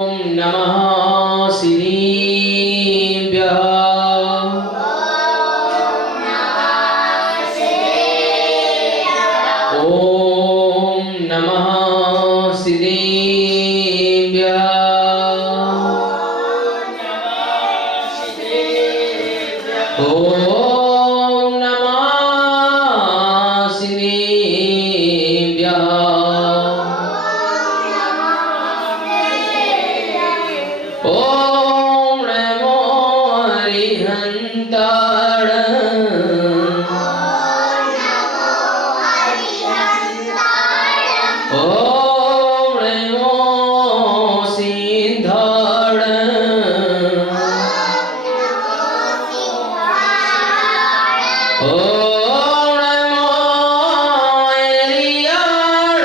ओम नमः सिद्धेभ्यः। ओम नमः सिद्धेभ्यः। ओम नमः सिद्धेभ्यः। ओम नमो हरिहंताण। ओम नमो सिंधाण। ओम नमो हरियाण।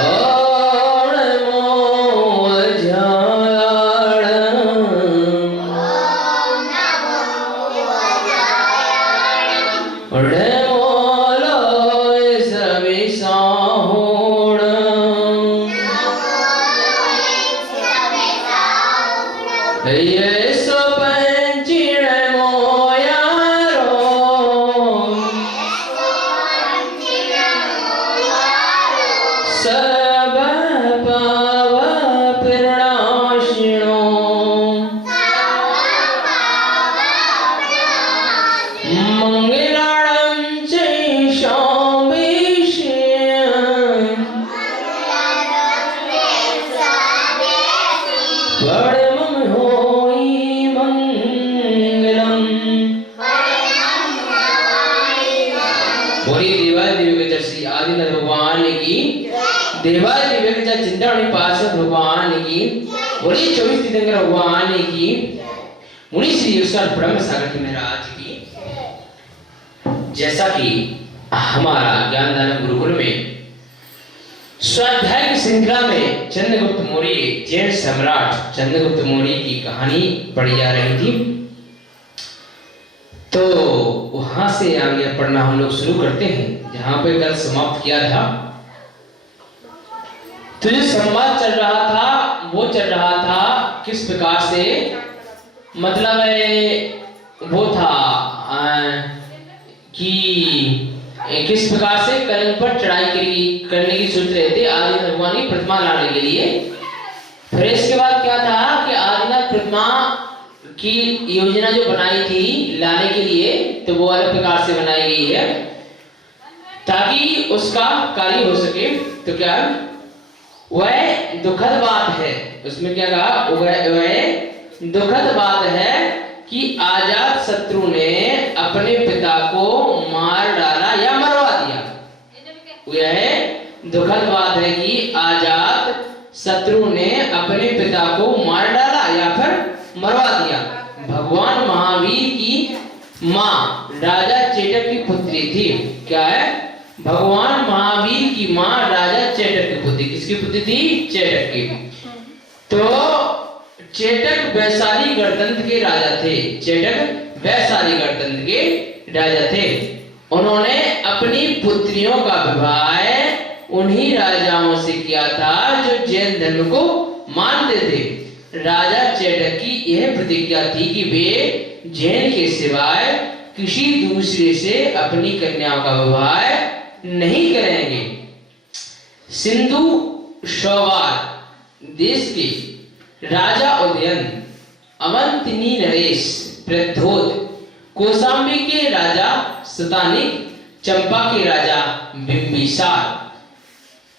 ओम नमो अजाण। नमो लोय सविसाहुण। ये पंचिण मोयारो। सब पाव प्रणाशिनो। मंगलाणं चैशाम्बिष्यं। परमं होइ मंगलम्। बोली देवादिदेव के श्री आदिनाथ भगवान की, देवादिदेव के चिंतामणि पार्षद भगवान की, बोली 24 तीर्थंकर भगवान की, मुनि श्री योगेश्वर ब्रह्म सागर जी महाराज की। जैसा कि हमारा ज्ञानदान गुरुकुल में स्वाध्याय की श्रृंखला में चंद्रगुप्त मौर्य, जैन सम्राट चंद्रगुप्त मौर्य की कहानी पढ़ी जा रही थी, तो वहां से आगे पढ़ना हम लोग शुरू करते हैं जहां पे कल समाप्त किया था। तो जो संवाद चल रहा था वो चल रहा था किस प्रकार से, मतलब वो था कि किस प्रकार से कलंक पर चढ़ाई करने की सोच रहे थे आदिनाथ भगवान की प्रतिमा लाने के लिए। फिर इसके बाद क्या था कि आदिनाथ प्रतिमा की योजना जो बनाई थी लाने के लिए, तो वो अलग प्रकार से बनाई गई है ताकि उसका कार्य हो सके। तो क्या वह दुखद बात है, उसमें क्या कहा, वह दुखद बात है कि अजात शत्रु ने अपने पिता को मार डाला या मरवा दिया। यह दुखद बात है कि अजात शत्रु ने अपने पिता को मार डाला या फिर मरवा दिया। भगवान महावीर की मां राजा चेटक की पुत्री थी। क्या है, भगवान महावीर की मां राजा चेटक की पुत्री। किसकी पुत्री थी? चेटक की। तो चेटक वैशाली गणतंत्र के राजा थे। चेटक वैशाली गणतंत्र के राजा थे। उन्होंने अपनी पुत्रियों का विवाह उन्हीं राजाओं से किया था जो जैन धर्म को मानते थे। राजा चेटक की यह प्रतिज्ञा थी कि वे जैन के सिवाय किसी दूसरे से अपनी कन्याओं का विवाह नहीं करेंगे। सिंधु शौवार देश के राजा उदयन, अवंतिनी नरेश, प्रद्योत, कौशाम्बी के राजा शतानिक, चंपा के राजा बिंबिसार,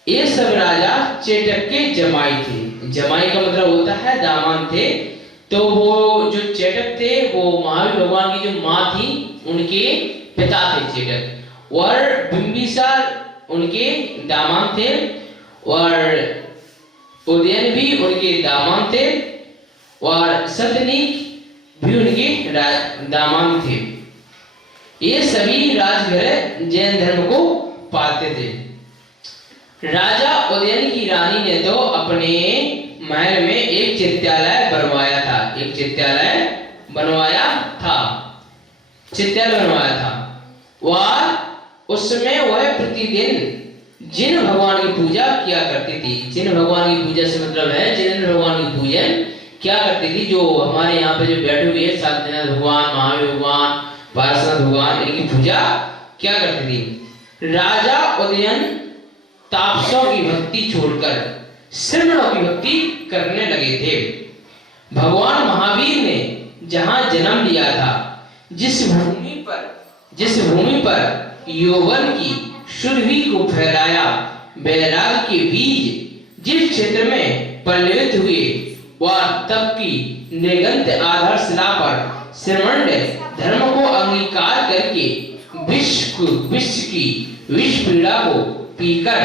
ये सब राजा चेटक के जमाई थे। जमाई का मतलब होता है दामाद थे। तो वो जो चेटक थे वो महावीर भगवान की जो माँ थी उनके पिता थे चेटक, और बिंबिसार उनके दामाद थे, और उदयन भी उनके दामाद थे, और शतनिक भी उनके दामाद थे। ये सभी राजघर जैन धर्म को पालते थे। राजा उदयन की रानी ने तो अपने महल में एक चित्यालय बनवाया था। एक चित्यालय बनवाया था। चित्यालय बनवाया था, और उसमें वह प्रतिदिन जिन भगवान की पूजा किया करती थी। जिन भगवान की पूजा से मतलब है जिनेंद्र भगवान की पूजन क्या करती थी। जो हमारे यहाँ पे जो बैठे हुए हैं साधनाथ भगवान, महावीर भगवान, पार्श्वनाथ भगवान, इनकी पूजा क्या करती थी। राजा उदयन तापसों की भक्ति छोड़कर श्रमणों की भक्ति करने लगे थे। भगवान महावीर ने जहां जन्म लिया था, जिस भूमि पर यौवन की सुरभि को फैलाया, वैराग के बीज जिस क्षेत्र में पल्लवित हुए, वह तप की निगंत आधारशिला पर श्रमण धर्म को अंगीकार करके विश्व की विष पीड़ा को पीकर,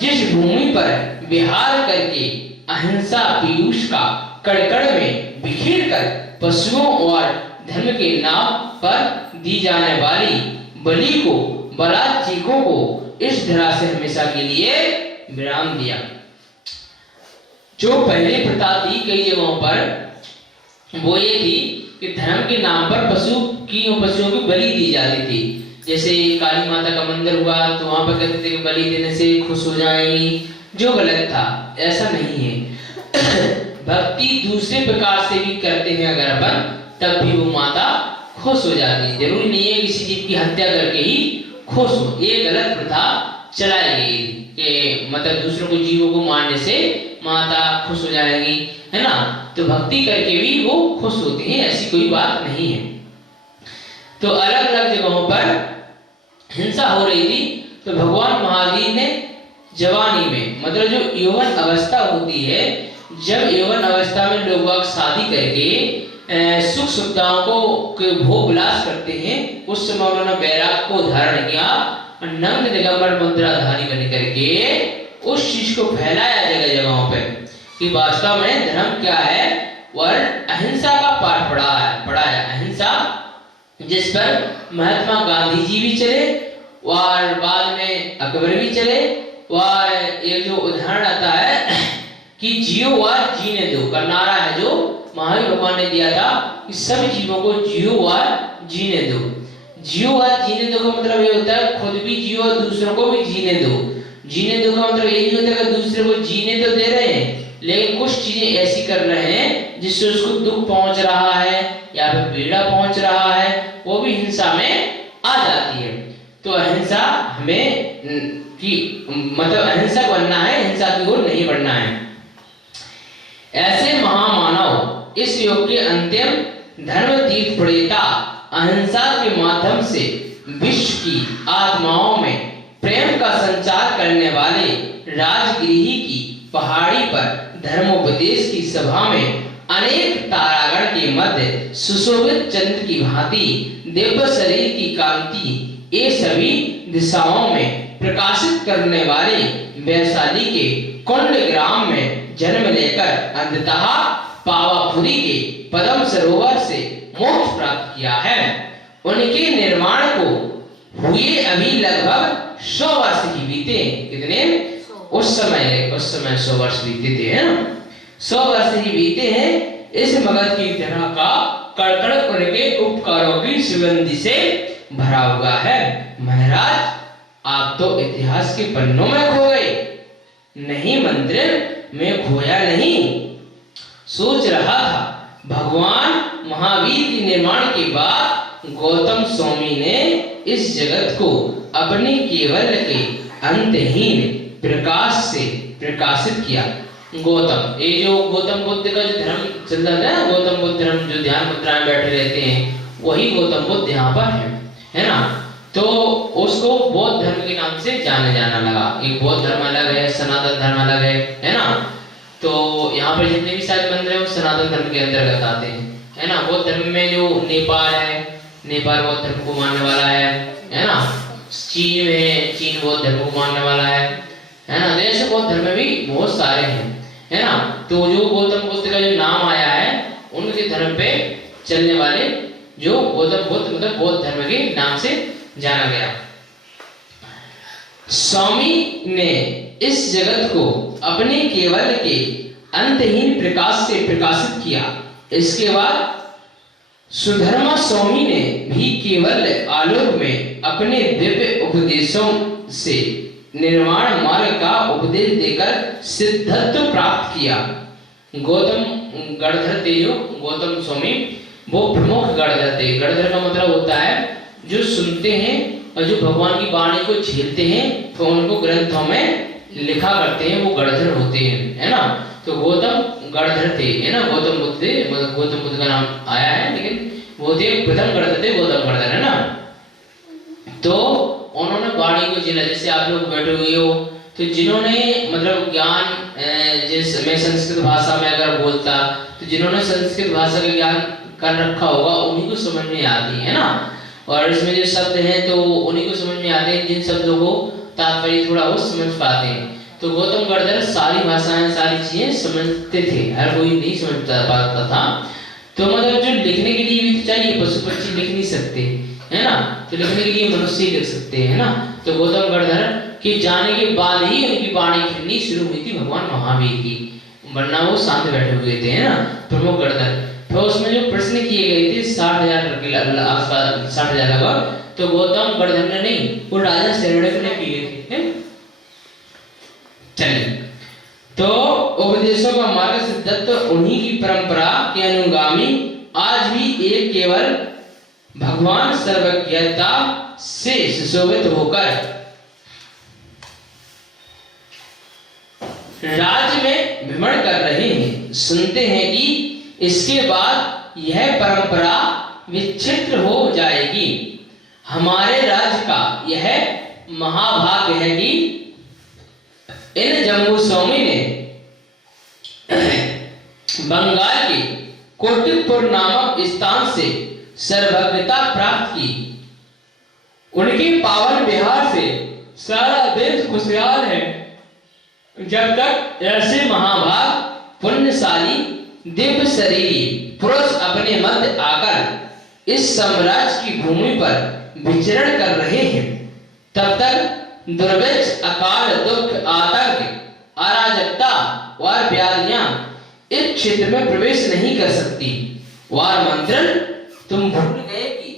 जिस भूमि पर विहार करके अहिंसा पीयूष का कड़कड़ में बिखेर कर पशुओं और धर्म के नाम पर दी जाने वाली बलि को, बलात्चीकों को इस धरा से हमेशा के लिए विराम दिया। जो पहले प्रथा थी कई जगहों पर वो ये थी कि धर्म के नाम पर पशुओं की बलि दी जाती थी। जैसे काली माता का मंदिर हुआ तो वहां पर कहते थे कि बलि देने से खुश हो जाएंगी, जो गलत था। ऐसा नहीं है। भक्ति दूसरे प्रकार से भी करते हैं अगर अपन, तब भी वो माता खुश हो जाती है। जरूरी नहीं है किसी जीव की हत्या करके ही खुश हो। ये गलत प्रथा चलाई गई कि मतलब दूसरों को जीवों को मारने से माता खुश हो जाएगी, है ना। तो भक्ति करके भी वो खुश होती है, ऐसी कोई बात नहीं है। तो अलग अलग जगहों पर हिंसा हो रही थी, तो भगवान महावीर ने जवानी में मतलब जो यौवन अवस्था होती है, जब यौवन अवस्था में लोग शादी करके सुख सुविधाओं को भोग विलास करते हैं, उस समय उन्होंने वैराग को धारण किया और नग्न दिगंबर मुद्रा धारण करके उस चीज को फैलाया जगह जगहों पे कि वास्तव में धर्म क्या है, वर्ण अहिंसा का पाठ पढ़ाया। अहिंसा जिस पर महात्मा गांधी जी भी चले और बाद में अकबर भी चले। और एक जो उदाहरण आता है कि जियो व जीने दो का नारा है जो महावीर भगवान ने दिया था कि सभी जीवों को जियो व जीने दो। जियो व जीने दो का मतलब ये होता है खुद भी जियो और दूसरों को भी जीने दो। जीने दो का मतलब यही होता है कि दूसरे को जीने तो दे रहे हैं, लेकिन कुछ चीजें ऐसी कर रहे हैं जिससे उसको दुख पहुंच रहा है या फिर पीड़ा पहुंच रहा है, वो भी हिंसा में आ जाती है। तो अहिंसा हमें मतलब अहिंसक बनना है, हिंसा की ओर नहीं बढ़ना है। ऐसे महामानव इस युग के अंतिम धर्म तीर्थ प्रणेता अहिंसा के माध्यम से विश्व की आत्माओं में प्रेम का संचार करने वाले राजगृही की पहाड़ी पर धर्मोपदेश की सभा में अनेक तारागण के मध्य सुशोभित चंद्र की भांति दिव्य शरीर की कांति ये सभी दिशाओं में प्रकाशित करने वाले वैशाली के कुंड ग्राम में जन्म लेकर अंततः पावापुरी के पद्म सरोवर से मोक्ष प्राप्त किया है। उनके निर्माण को हुए अभी लगभग 100 वर्ष ही बीते। कितने? उस समय 100 वर्ष बीते थे, है ना। 100 वर्ष ही बीते हैं। इस मगध की तरह का कड़कड़ उनके उपकारों की सुगंधि से भरा हुआ है। महाराज आप तो इतिहास के पन्नों में खो गए, नहीं मंदिर में खोया नहीं। सोच रहा था भगवान महावीर के निर्माण के बाद गौतम स्वामी ने इस जगत को अपने केवल के अंतहीन प्रकाश से प्रकाशित किया। गौतम, ये जो गौतम बुद्ध का जो धर्म चल रहा है, गौतम बुद्ध धर्म जो ध्यान मुद्रा में बैठे रहते हैं, वही गौतम बुद्ध यहाँ पर है ना। तो उसको बौद्ध धर्म के नाम से जाना लगा। एक बौद्ध धर्म अलग है, सनातन धर्म अलग है ना। तो यहाँ पर जितने भी सारे मंदिर है वो सनातन धर्म के अंतर्गत आते हैं, है ना। बौद्ध धर्म में जो नेपाल है, नेपाल बौद्ध धर्म को मानने वाला है ना। चीन में चीन बौद्ध धर्म को मानने वाला है ना। ऐसे बौद्ध धर्म में भी बहुत सारे हैं, है ना। तो जो गौतम बुद्ध का जो नाम आया है, उनके धर्म पे चलने वाले जो गौतम बुद्ध मतलब बौद्ध धर्म के नाम से जाना गया। स्वामी ने इस जगत को अपने केवल के अंतहीन प्रकाश से प्रकाशित किया। इसके बाद सुधर्मा स्वामी ने भी केवल आलोक में अपने दिव्य उपदेशों से निर्वाण मार्ग का उपदेश देकर सिद्धत्व प्राप्त किया। गौतम गणधर थे, जो गौतम स्वामी वो प्रमुख गणधर थे। गणधर का मतलब होता है जो सुनते हैं और जो भगवान की वाणी को झेलते हैं तो उनको ग्रंथों में लिखा करते हैं, वो गणधर होते हैं, है ना। तो गौतम गणधर थे, है ना। गौतम बुद्ध थे, मतलब गौतम बुद्ध का नाम आया है, लेकिन वो थे प्रथम गणधर थे, गौतम गणधर, है ना। तो उन्होंने वाणी को झेला। जैसे आप लोग बैठे हुए हो तो जिन्होंने मतलब ज्ञान, जैसे मैं संस्कृत भाषा में अगर बोलता तो जिन्होंने संस्कृत भाषा का ज्ञान कर रखा होगा उन्हीं को समझ में आती है ना। और इसमें जो शब्द हैं तो उन्हीं को समझ में आते हैं जिन शब्दों को तात्पर्य थोड़ा वो समझ पाते हैं। तो गौतम गणधर सारी भाषाएं, सारी चीजें समझते थे, हर कोई नहीं समझ पाता था। तो मतलब जो लिखने के लिए भी तो चाहिए, पशु पक्षी लिख नहीं सकते, है ना। तो लिखने के लिए मनुष्य ही लिख सकते हैं, है ना। तो गौतम गणधर के जाने के बाद ही उनकी वाणी खिलनी शुरू हुई थी भगवान महावीर की, वरना वो शांत बैठे हुए थे, है ना, प्रमुख गणधर। तो उसमें जो प्रश्न किए गए थे 60,000 के आसपास, 60,000 लगभग, तो गौतम गणधर ने नहीं, वो राजा शरण्यक ने किए थे। चलिए, तो उपदेशों का मार्ग सिद्धत्व उन्हीं की परंपरा के अनुगामी आज भी एक केवल भगवान सर्वज्ञता से सुशोभित होकर राज्य में भ्रमण कर रहे हैं। सुनते हैं कि इसके बाद यह परंपरा विच्छिन्न हो जाएगी। हमारे राज्य का यह महाभाग्य है कि इन जम्बू स्वामी ने बंगाल के कोटिपुर नामक स्थान से सर्वज्ञता प्राप्त की। उनके पावन बिहार से सारा देश खुशहाल है। जब तक ऐसे महाभाग पुण्यशाली दिव्य शरीरी पुरुष अपने मध्य आकर इस साम्राज्य की भूमि पर विचरण कर रहे हैं, तब तक दुर्भिक्ष, अकाल, दुख, आतंक, अराजकता और व्याधियां इस क्षेत्र में प्रवेश नहीं कर सकती। वार मंत्र तुम भूल गए कि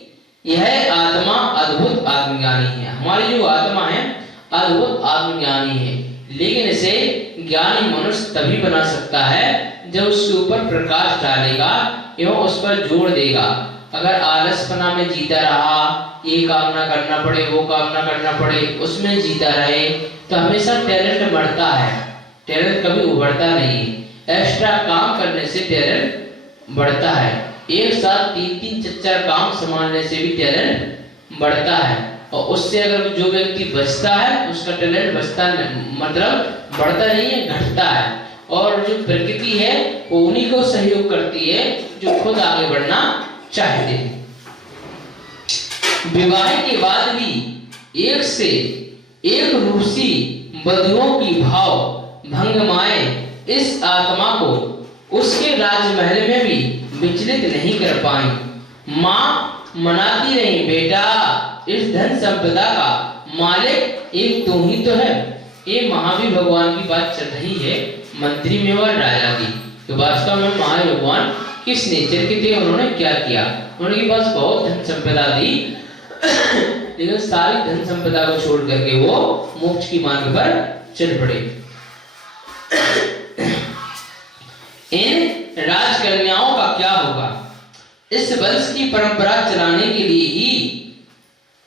यह आत्मा अद्भुत आत्मज्ञानी है। हमारी जो आत्मा है अद्भुत आत्मज्ञानी है, लेकिन इसे ज्ञानी मनुष्य तभी बना सकता है जब उसके ऊपर प्रकाश डालेगा एवं उस पर जोर देगा। अगर आलसपना में जीता रहा, ये काम ना करना पड़े, वो काम ना करना पड़े, उसमें जीता रहे, तो हमेशा टैलेंट बढ़ता है, टैलेंट कभी उभरता नहीं है। एक्स्ट्रा काम करने से टैलेंट बढ़ता है। एक साथ 3-3, 4 काम संभालने से भी टैलेंट बढ़ता है। और उससे अगर जो व्यक्ति बचता है उसका टैलेंट बचता मतलब बढ़ता नहीं है, घटता है। और जो प्रकृति है वो उन्हीं को सहयोग करती है जो खुद आगे बढ़ना चाहते हैं। विवाह के बाद भी एक से एक रूसी बधुओं की भाव भंगमाए इस आत्मा को उसके राजमहल में भी विचलित नहीं कर पाई। माँ मनाती रही, बेटा इस धन संपदा का मालिक एक तू ही तो है। ये महावीर भगवान की बात चल रही है, मंत्री में और राजा की। तो वास्तव में महावीर भगवान किस नेचर के थे, उन्होंने क्या किया। उनके पास बहुत धन संपदा थी, लेकिन सारी धन संपदा को छोड़ करके वो मोक्ष की मार्ग पर चल पड़े। इन राजकन्याओं का क्या होगा? इस वंश की परंपरा चलाने के लिए ही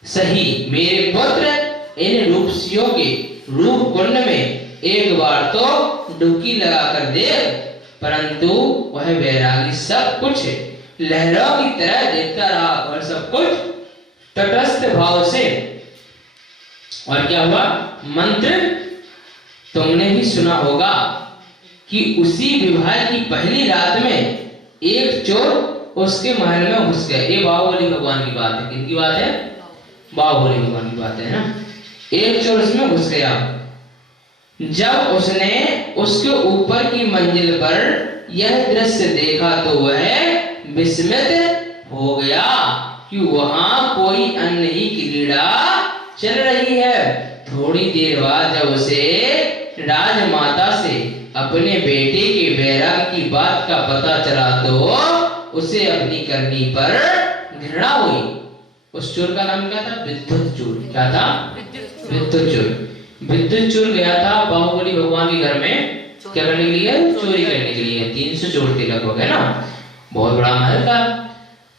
सही मेरे पुत्र इन रूपसियों के रूप कुंड में एक बार तो डुबकी लगा कर दे, परंतु वह वैरागी सब कुछ लहरों की तरह देखता रहा और सब कुछ तटस्थ भाव से। और क्या हुआ? मंत्र तुमने भी सुना होगा कि उसी विवाह की पहली रात में एक चोर उसके महल में घुस गया। ये बाहुबली भगवान की बात है। किनकी बात है? बाहुबली भगवान की बात है ना। एक चोर उसमें घुस गया। जब उसने उसके ऊपर की मंजिल पर यह दृश्य देखा तो वह विस्मित हो गया कि वहां कोई अन्य ही क्रीड़ा चल रही है। थोड़ी देर बाद जब उसे राजमाता से अपने बेटे के वैराग की बात का पता चला तो उसे अपनी करनी पर घृणा हुई। उस चोर का नाम क्या था? विद्युत चोर। क्या था? विद्युत चोर। विद्युत चोर गया था बाहुबली भगवान के घर में क्या करने के लिए, चोरी करने के लिए। 300 चोर थे लगभग, है ना, बहुत बड़ा महल था।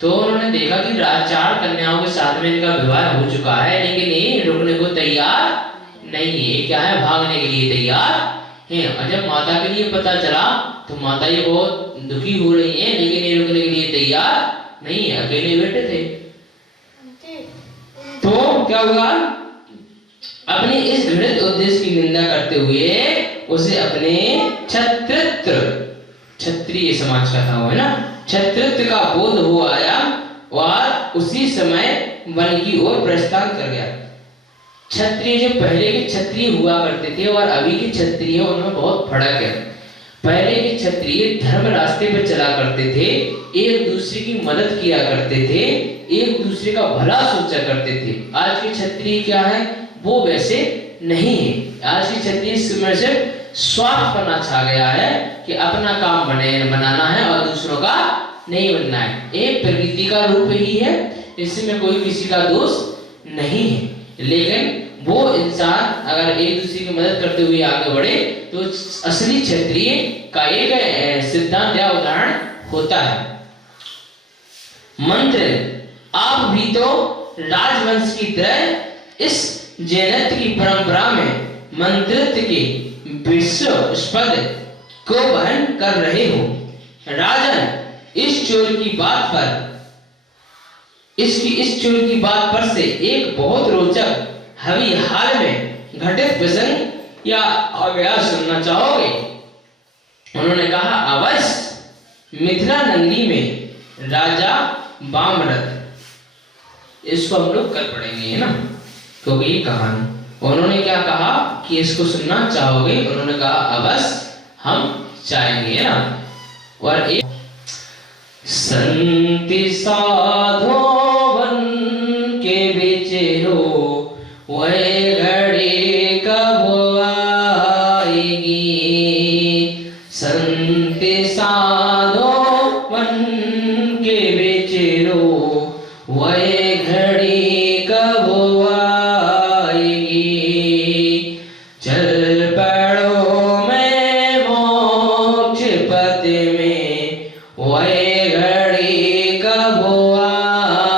तो उन्होंने देखा कि 4 कन्याओं के साथ में इनका विवाह हो चुका है, लेकिन ये रुकने को तैयार नहीं है, क्या है, भागने के लिए तैयार है। और जब माता के लिए पता चला तो माता ये बहुत दुखी हो रही है, लेकिन ये रुकने के लिए तैयार नहीं है, अकेले बैठे थे। तो क्या हुआ, अपने इस घृणित उद्देश्य की निंदा करते हुए उसे अपने क्षत्रिय समाज का था वो, है ना, क्षत्रित्व का बोध हो आया और उसी समय वन की ओर प्रस्थान कर गया। क्षत्रिय, जो पहले के क्षत्रिय हुआ करते थे और अभी के क्षत्रिय, उनमें बहुत फर्क है। पहले के क्षत्रिय धर्म रास्ते पर चला करते थे, एक दूसरे की मदद किया करते थे, एक दूसरे का भला सोचा करते थे। आज के क्षत्रिय क्या है, वो वैसे नहीं है। आज के क्षत्रिय में से स्वार्थपना छा गया है कि अपना काम बनाना है और दूसरों का नहीं बनना है। एक प्रकृति का रूप ही है, इसमें कोई किसी का दोष नहीं है। लेकिन वो इंसान अगर एक दूसरे की मदद करते हुए आगे बढ़े तो असली क्षत्रिय का एक सिद्धांत या उदाहरण होता है। मंत्र, आप भी तो राजवंश की तरह इस जैनत्व की परंपरा में मंत्रित्व के विश्वस्पद को वहन कर रहे हो। राजन, इस चोर की बात पर से एक बहुत रोचक हवी हाल में घटित प्रसंग या अभ्यास सुनना चाहोगे? उन्होंने कहा, अवश्य। मिथिला नगरी में राजा वामरथ, इसको हम लोग कल पढ़ेंगे, है ना, क्योंकि ये कहानी। उन्होंने क्या कहा कि इसको सुनना चाहोगे? उन्होंने कहा अवश्य हम चाहेंगे, है ना। और एक संति साधो वन के बेचेरो, वह घड़ी कब आएगी। संति साधो वन के बेचेरो, वह घड़ी कब आएगी। चल पड़ो मैं मोक्ष पथ में, वह घड़ी कब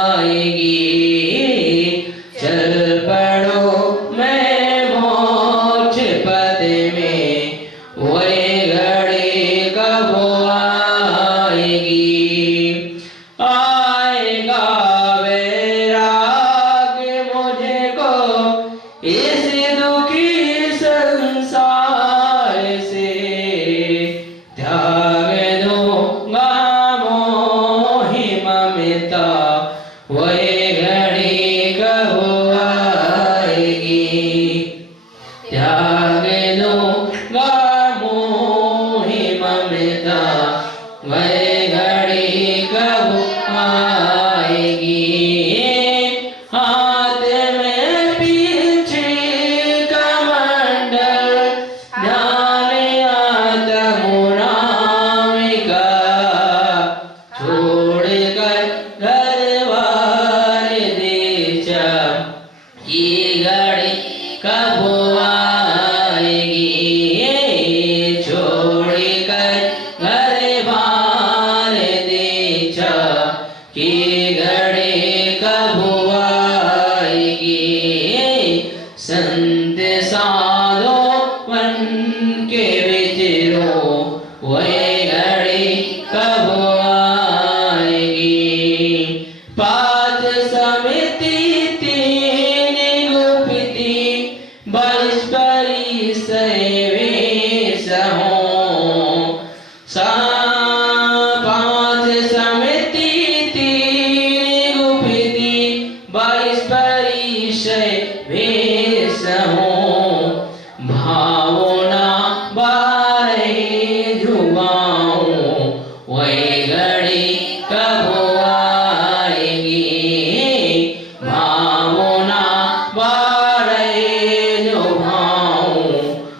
आएगी। चल पड़ो मैं मोक्ष पथ में, वह घड़ी कब आएगी। आएगा वैराग मुझको इस दुखी संसार से, त्याग दूंगा मोहि ममता, वह घड़ी कब आएगी। त्याग दूंगा मोहि ममता, वह घड़ी कब आएगी। हाथ में पीछे कमंडल, ध्यान आत्मराम का, छोड़कर घर बार देश, ये घड़ी कब आएगी। छोड़कर घर बार देश, ये घड़ी कब आएगी। संत साधो वन के विचरो, वह घड़ी कब आएगी। पाँच समिति तीन गुप्ति, 22 परिसय वेश हों। पाँच समिति तीन गुप्ति, 22 परिसय वेश हों। भावना बारह जुबाओं, वह घड़ी कब आएगी। भावना बारह जुबाओं,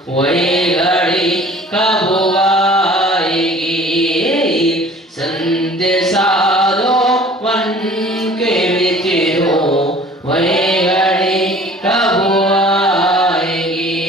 वह घड़ी कब आएगी। संत साधो वन के विचरो, वह घड़ी कब आएगी।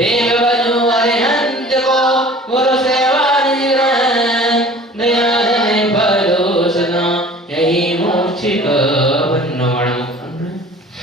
बेव्यवहार